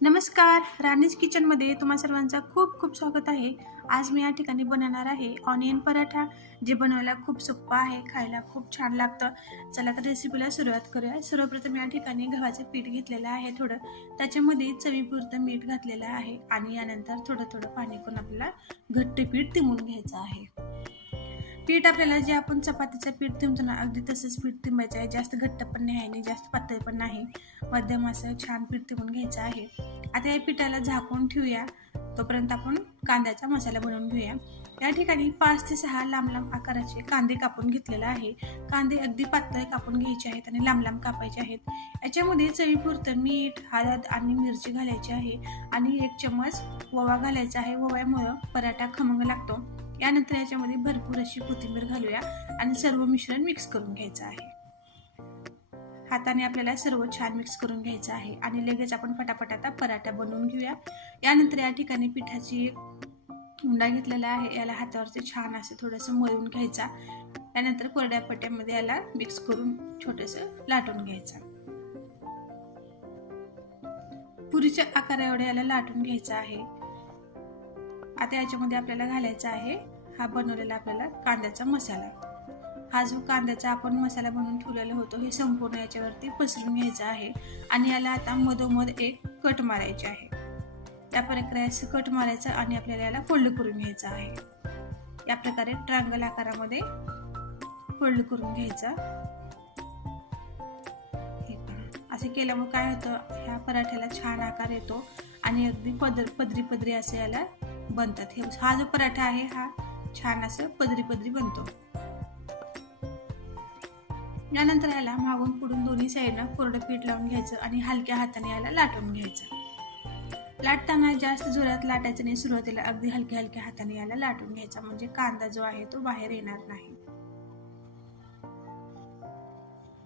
नमस्कार, राणीज किचनमध्ये तुम्हा सर्वांचं खूप खूप स्वागत आहे। आज मी या ठिकाणी बनवणार आहे ऑनियन पराठा, जे बनवायला खूप सोपं आहे, खायला खूप छान लागतं। चला तर रेसिपीला सुरुवात करूया। सर्वप्रथम या ठिकाणी गव्हाचे पीठ घेतलेलं आहे थोडं, त्याच्यामध्ये चवीपुरतं मीठ घातलेलं आहे आणि यानंतर थोडं थोडं पाणी करून आपल्याला घट्ट पीठ तिंबून घ्यायचं आहे। पीठ आपल्याला जे आपण चपातीचं पीठ तिंबतो ना, अगदी तसंच पीठ तिंबायचं आहे। जास्त घट्ट पण नाही आणि जास्त पातळ पण नाही, मध्यम असं छान पीठ तिंबून घ्यायचं आहे। आता या पिठाला झाकून ठेवूया, तोपर्यंत आपण कांद्याचा मसाला बनवून घेऊया। या ठिकाणी 5 ते 6 लांब लांब आकाराचे कांदे कापून घेतलेला आहे। कांदे अगदी पातळ कापून घ्यायचे आहेत आणि लांब लांब कापायचे आहेत। याच्यामध्ये चवीपुरतं मीठ, हळद आणि मिरची घालायची आहे आणि 1 चम्मच ओवा घालायचा आहे। ओव्यामुळे पराठा खमंग लागतो। यानंतर याच्यामध्ये भरपूर अशी कोथिंबीर घालूया आणि सर्व मिश्रण मिक्स करून घ्यायचं आहे। हाताने आपल्याला सर्व छान मिक्स करून घ्यायचं आहे आणि लगेच आपण फटाफट आता पराठा बनवून घेऊया। यानंतर या ठिकाणी पिठाची उंडा घेतलेला आहे, याला हातावरती छान असं थोडंसं मळून घ्यायचा। त्यानंतर कोरड्या पट्ट्यामध्ये याला मिक्स करून छोटंसं लाटून घ्यायचं। पुरीच्या आकारा एवढे याला लाटून घ्यायचं आहे। आता याच्यामध्ये आपल्याला घालायचा आहे हा बनवलेला आपल्याला कांद्याचा मसाला। हा जो कांद्याचा आपण मसाला बनवून ठेवलेला होतो, हे संपूर्ण याच्यावरती पसरून घ्यायचा आहे आणि याला आता मधोमध एक कट मारायचे आहे। त्या प्रकारे असं कट मारायचं आणि आपल्याला याला फोल्ड करून घ्यायचं आहे। या प्रकारे ट्रायंगल आकारामध्ये फोल्ड करून घ्यायचा। असे केल्यामुळे काय होतं, ह्या पराठ्याला छान आकार येतो आणि अगदी पदरी असे याला बनतात। हा जो पराठा आहे हा छान असं पदरी बनतो। यानंतर याला मागून पुढून दोन्ही साईडला कोरडं पीठ लावून घ्यायचं आणि हलक्या हाताने याला लाटून घ्यायचं। लाटताना जास्त जोरात लाटायचं नाही, सुरुवातीला अगदी हलक्या हाताने याला लाटून घ्यायचा, म्हणजे कांदा जो आहे तो बाहेर येणार नाही।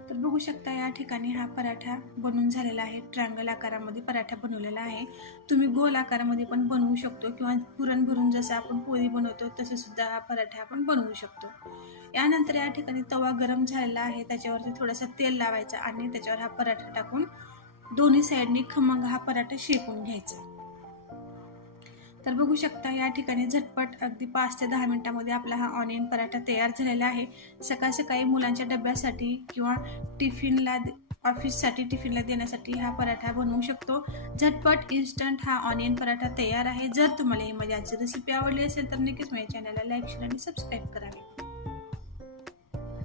तर बघू शकता या ठिकाणी हा पराठा बनवून झालेला आहे। ट्रायंगल आकारामध्ये पराठा बनवलेला आहे। तुम्ही गोल आकारामध्ये पण बनवू शकतो किंवा पुरण भरून जसं आपण पोळी बनवतो तसं सुद्धा हा पराठा आपण बनवू शकतो। यानंतर या ठिकाणी तवा गरम झालेला आहे, त्याच्यावरती थोडंसं तेल लावायचं आणि त्याच्यावर हा पराठा टाकून दोन्ही साईडनी खमंग हा पराठा शेकून घ्यायचा। तर बघू शकता या ठिकाणी झटपट अगदी 5 ते 10 मिनिटांमध्ये आपला हा ऑनियन पराठा तयार झालेला आहे। सकाळी मुलांच्या डब्यासाठी किंवा ऑफिससाठी टिफिनला देण्यासाठी हा पराठा बनवू शकतो। झटपट इन्स्टंट हा ऑनियन पराठा तयार आहे। जर तुम्हाला ही माझी आजची रेसिपी आवडली असेल तर नक्कीच माझ्या चॅनलला लाईक, शेअर आणि सबस्क्राईब करावे।